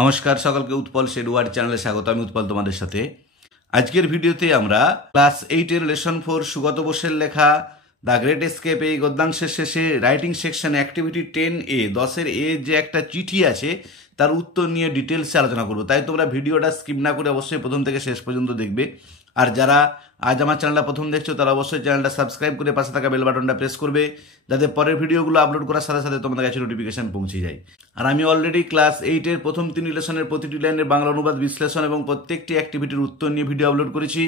নমস্কার সকলকে উৎপল শেডওয়ার্ড চ্যানেলে স্বাগত। আমি উৎপল তোমাদের সাথে। আজকের ভিডিওতে আমরা ক্লাস 8-এর লেসন 4 সুগত বোসের লেখা দ্য গ্রেট এস্কেপ এই গদ্যাংশের শেষে রাইটিং সেকশন অ্যাক্টিভিটি 10A 10-এর যে একটা চিঠি আছে তার উত্তর নিয়ে ডিটেলসে আলোচনা করবো। তাই তোমরা ভিডিওটা স্কিপ না করে অবশ্যই প্রথম থেকে শেষ পর্যন্ত দেখবে। আর যারা আজ আমার চ্যানেলটা প্রথম দেখছো তারা অবশ্যই চ্যানেলটা সাবস্ক্রাইব করে পাশে থাকা বেল বাটনটা প্রেস করবে, যাতে পরের ভিডিওগুলো আপলোড করার সাথে সাথে তোমাদের কাছে নোটিফিকেশন পৌঁছে যায়। আর আমি অলরেডি ক্লাস 8-এর প্রথম 3 লেসনের প্রতিটি লাইনের বাংলা অনুবাদ বিশ্লেষণ এবং প্রত্যেকটি অ্যাক্টিভিটির উত্তর নিয়ে ভিডিও আপলোড করেছি,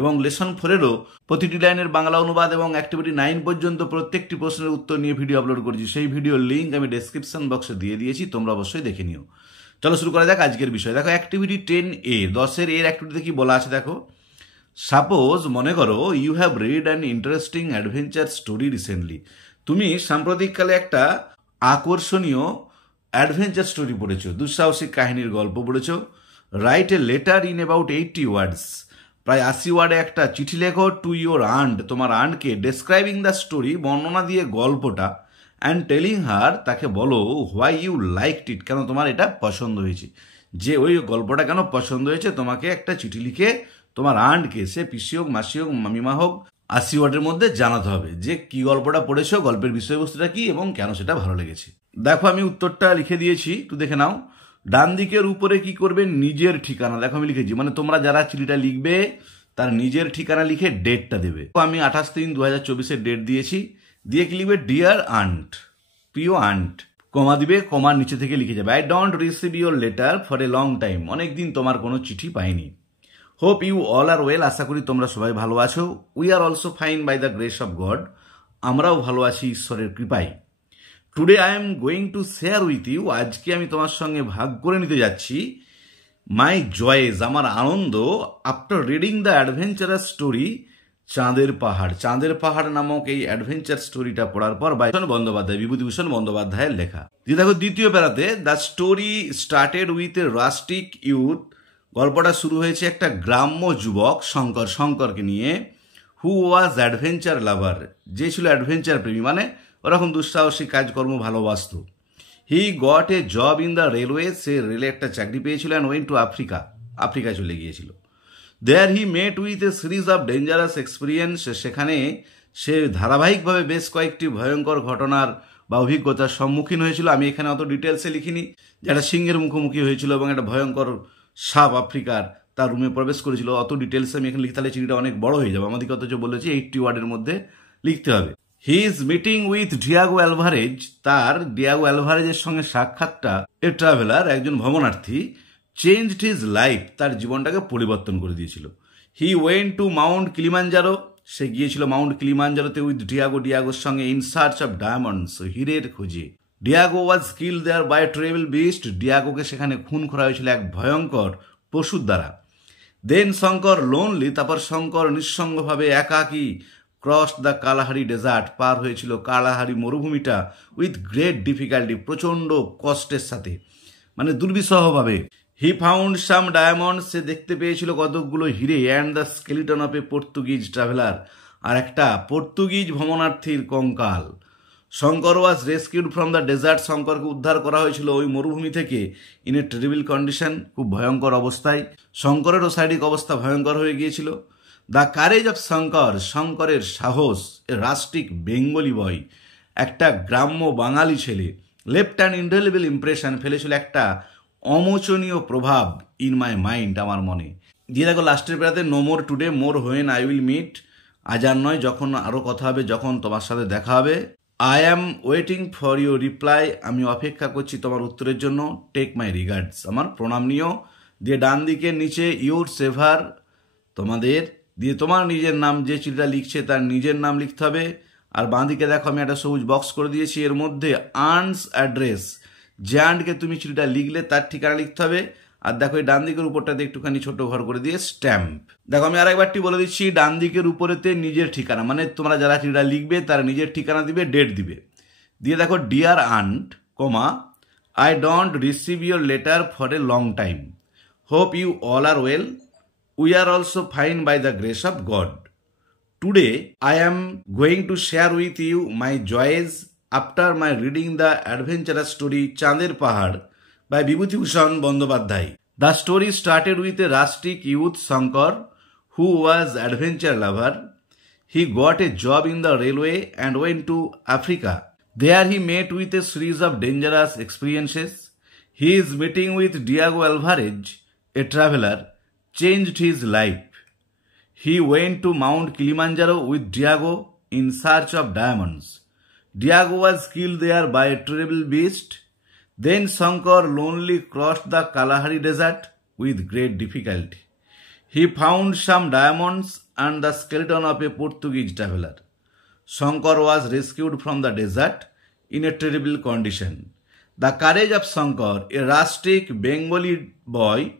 এবং লেসন 4-এরও প্রতিটি লাইনের বাংলা অনুবাদ এবং অ্যাক্টিভিটি 9 পর্যন্ত প্রত্যেকটি প্রশ্নের উত্তর নিয়ে ভিডিও আপলোড করেছি। সেই ভিডিওর লিঙ্ক আমি ডেসক্রিপশন বক্সে দিয়ে দিয়েছি, তোমরা অবশ্যই দেখে নিও। চলো শুরু করা যাক আজকের বিষয়। দেখো অ্যাক্টিভিটি 10A 10-এর অ্যাক্টিভিটিতে কি বলা আছে দেখো। সাপোজ মনে করো you have read an interesting adventure story recently. তুমি সাম্প্রতিককালে একটা আকর্ষণীয় অ্যাডভেঞ্চার স্টোরি পড়েছো, দুঃসাহসিক কাহিনীর গল্প পড়েছো। Write a letter in about 80 ওয়ার্ডস, প্রায় 80 ওয়ার্ডে একটা চিঠি লেখো টু ইউর আন্ট, তোমার আন্টকে, ডেসক্রাইবিং দ্য স্টোরি, বর্ণনা দিয়ে গল্পটা, অ্যান্ড টেলিং হার, তাকে বলো হোয়াই ইউ লাইকড ইট, কেন তোমার এটা পছন্দ হয়েছে, যে ওই গল্পটা কেন পছন্দ হয়েছে। তোমাকে একটা চিঠি লিখে তোমার আন্টকে, সে পিসি হোক মাসি হোক মামিমা হোক, 80 ওয়ার্ডের মধ্যে জানাতে হবে যে কি গল্পটা পড়েছো, গল্পের বিষয়বস্তুটা কি এবং কেন সেটা ভালো লেগেছে। দেখো আমি উত্তরটা লিখে দিয়েছি, একটু দেখে নাও। ডান দিকের উপরে কি করবে, নিজের ঠিকানা। দেখো আমি লিখেছি, মানে তোমরা যারা চিঠিটা লিখবে তার নিজের ঠিকানা লিখে ডেটটা দেবে। আমি 28/3/2024 ডেট দিয়েছি, দিয়ে কি লিখবে, ডিয়ার আন্ট, প্রিয় আন্ট, কমা দিবে, কমার নিচে থেকে লিখে যাবে I don't receive your letter for a long time, অনেকদিন তোমার কোনো চিঠি পাইনি। Hope you all are well, আশা করি তোমরা সবাই ভালো আছো। We are also fine by the grace of God, আমরাও ভালো আছি ঈশ্বরের কৃপায়। Today I am going to share with you, আজকে আমি তোমার সঙ্গে ভাগ করে নিতে যাচ্ছি মাই জয়েজ, আমার আনন্দ, after reading the adventurous story চাঁদের পাহাড়। চাঁদের পাহাড় নামক এই অ্যাডভেঞ্চার স্টোরিটা পড়ার পর বন্দ্যোপাধ্যায়, বিভূতিভূষণ বন্দ্যোপাধ্যায়ের লেখা। দেখো দ্বিতীয় প্যারাতে, the story started with a rustic youth, গল্পটা শুরু হয়েছে একটা গ্রাম্য যুবক শঙ্করকে নিয়ে, হু ওয়াজ অ্যাডভেঞ্চার লাভার, যে ছিল অ্যাডভেঞ্চার প্রেমী, মানে ওরকম দুঃসাহসিক কাজকর্ম ভালোবাসত। He got a job in the railway, সে রেলে একটা চাকরি পেয়েছিল, অ্যান্ড ওয়েন্ট টু আফ্রিকা চলে গিয়েছিল। There he met with a series of dangerous experience, সেখানে সে ধারাবাহিকভাবে বেশ কয়েকটি ভয়ঙ্কর ঘটনার বা অভিজ্ঞতার সম্মুখীন হয়েছিল। আমি এখানে অত ডিটেলসে লিখিনি, যেটা সিংহের মুখোমুখি হয়েছিল এবং একটা ভয়ঙ্কর সাপ আফ্রিকার তার রুমে প্রবেশ করেছিল। অত ডিটেলসে আমি এখানে লিখতে হলে চিঠিটা অনেক বড় হয়ে যাবে, আমাদেরকে অথচ বলেছি 80 ওয়ার্ডের মধ্যে লিখতে হবে। He is meeting with Diego Alvarez, তার ডিয়াগো অ্যালভারেজের সঙ্গে সাক্ষাৎটা, এ ট্রাভেলার, একজন ভ্রমণার্থী, চেঞ্জড হিজ লাইফ, তার জীবনটাকে পরিবর্তন করে দিয়েছিল। He went to mount Kilimanjaro, সে গিয়েছিল মাউন্ট কিলিমাঞ্জারোতে উইথ ডিয়াগোর সঙ্গে, ইন সার্চ অফ ডায়মন্ডস, হীরের খোঁজে। Diego was kill there by travel beast, ডিয়াগোকে সেখানে খুন করা হয়েছিল এক ভয়ঙ্কর পশুর দ্বারা। দেন শঙ্কর লোনলি, তারপর শঙ্কর নিঃসঙ্গভাবে একাকী, ক্রস দ্য কালাহারি ডেজার্ট, পার হয়েছিল কালাহারি মরুভূমিটা, উইথ গ্রেট ডিফিকাল্টি, প্রচণ্ড কষ্টের সাথে, মানে দুর্বিষহভাবে। হি ফাউন্ড সাম ডায়মন্ড, সে দেখতে পেয়েছিল কতকগুলো হিরে, and the skeleton of a Portuguese traveller, আর একটা পর্তুগিজ ভ্রমণার্থীর কঙ্কাল। Shankar was rescued from the desert, শঙ্করকে উদ্ধার করা হয়েছিল ওই মরুভূমি থেকে, ইন এ টেরিবল কন্ডিশন, খুব ভয়ঙ্কর অবস্থায়। শঙ্করেরও শারীরিক অবস্থা ভয়ঙ্কর হয়ে গিয়েছিল। দ্য কারেজ অফ শঙ্কর, শঙ্করের সাহস, এ রাস্টিক বেঙ্গলি বয়, একটা গ্রাম্য বাঙালি ছেলে, লেফট অ্যান ইনডেলিবল ইমপ্রেশন, ফেলেছিল একটা অমোচনীয় প্রভাব, ইন মাই মাইন্ড, আমার মনে। দিয়ে দেখো লাস্টের বেলাতে, no more today, more when I will meet, আজ আর নয়, যখন আরও কথা হবে, যখন তোমার সাথে দেখা হবে। I am waiting for your reply, আমি অপেক্ষা করছি তোমার উত্তরের জন্য। টেক মাই রিগার্ডস, আমার প্রণাম নিও। দিয়ে ডান দিকের নিচে ইউর সেভার, তোমাদের, দিয়ে তোমার নিজের নাম, যে চিঠিটা লিখছে তার নিজের নাম লিখতে হবে। আর বাঁ দিকে দেখো আমি একটা সবুজ বক্স করে দিয়েছি, এর মধ্যে আন্টস অ্যাড্রেস, যে আন্টকে তুমি চিঠিটা লিখলে তার ঠিকানা লিখতে হবে। আর দেখো এই ডান দিকের উপরটাতে একটুখানি ছোট ঘর করে দিয়ে স্ট্যাম্প। দেখো আমি আরেকবারটি বলে দিচ্ছি, ডান দিকের উপরেতে নিজের ঠিকানা, মানে তোমরা যারা চিঠিটা লিখবে তার নিজের ঠিকানা দিবে, ডেট দিবে। দিয়ে দেখো dear aunt, comma, I don't receive your letter for a long time, hope you all are well, we are also fine by the grace of God. Today I am going to share with you my joys after my reading the adventurous story চাঁদের পাহাড় by Bibhutibhushan Bandyopadhyay. The story started with a rustic youth Shankar who was adventure lover. He got a job in the railway and went to Africa. There he met with a series of dangerous experiences. His meeting with Diego Alvarez, a traveler, changed his life. He went to Mount Kilimanjaro with Diego in search of diamonds. Diego was killed there by a terrible beast. Then Shankar lonely crossed the Kalahari desert with great difficulty. He found some diamonds and the skeleton of a Portuguese traveler. Shankar was rescued from the desert in a terrible condition. The courage of Shankar, a rustic Bengali boy,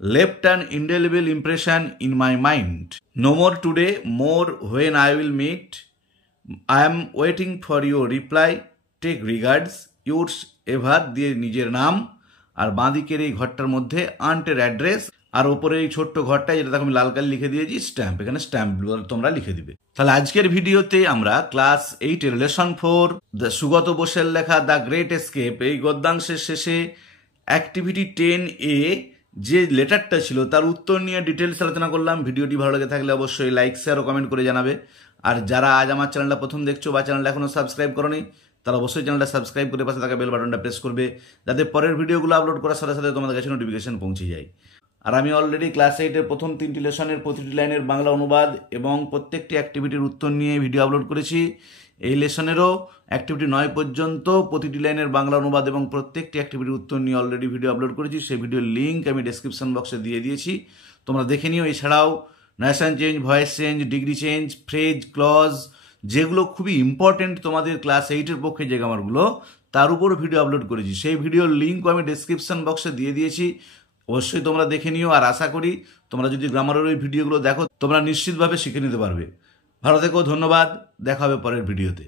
left an indelible impression in my mind. No more today, more when I will meet. I am waiting for your reply. Take regards. Yours ever দিয়ে নিজের নাম আর বাঁদিকের এই ঘরটার মধ্যে আন্টের address আর ওপরে এই ছোট্ট ঘরটা যেটা আমি লাল কালি লিখে দিয়েছি স্ট্যাম্প, এখানে স্ট্যাম্প তোমরা লিখে দিবে। তাহলে আজকের ভিডিওতে আমরা ক্লাস 8 লেসন 4 সুগত বোসের লেখা দ্য গ্রেট এস্কেপ এই গদ্যাংশের শেষে অ্যাক্টিভিটি 10A যে লেটারটা ছিল তার উত্তর নিয়ে ডিটেলস আলোচনা করলাম। ভিডিওটি ভালো লেগে থাকলে অবশ্যই লাইক শেয়ার ও কমেন্ট করে জানাবে। আর যারা আজ আমার চ্যানেলটা প্রথম দেখছো বা চ্যানেলটা এখনো সাবস্ক্রাইব করোনি তারা অবশ্যই চ্যানেলটা সাবস্ক্রাইব করে পাশে থাকা বেল বাটনটা প্রেস করবে যাতে পরের ভিডিওগুলো আপলোড করার সাথে সাথে তোমাদের কাছে নোটিফিকেশন পৌঁছে যায়। আর আমি অলরেডি ক্লাস 8-এর প্রথম 3টি লেসনের প্রতিটি লাইনের বাংলা অনুবাদ এবং প্রত্যেকটি অ্যাক্টিভিটির উত্তর নিয়ে ভিডিও আপলোড করেছি। এই লেসনেরও অ্যাক্টিভিটি 9 পর্যন্ত প্রতিটি লাইনের বাংলা অনুবাদ এবং প্রত্যেকটি অ্যাক্টিভিটির উত্তর নিয়ে অলরেডি ভিডিও আপলোড করেছি। সেই ভিডিওর লিঙ্ক আমি ডেসক্রিপশন বক্সে দিয়ে দিয়েছি, তোমরা দেখে নিও। এছাড়াও narration change, voice change, degree change, phrase, clause যেগুলো খুবই ইম্পর্টেন্ট তোমাদের ক্লাস 8-এর পক্ষে যে গ্রামারগুলো তার উপরও ভিডিও আপলোড করেছি। সেই ভিডিওর লিঙ্কও আমি ডেসক্রিপশন বক্সে দিয়ে দিয়েছি, অবশ্যই তোমরা দেখে নিও। আর আশা করি তোমরা যদি গ্রামারের ওই ভিডিওগুলো দেখো তোমরা নিশ্চিতভাবে শিখে নিতে পারবে। ভালো থেকো, ধন্যবাদ, দেখা হবে পরের ভিডিওতে।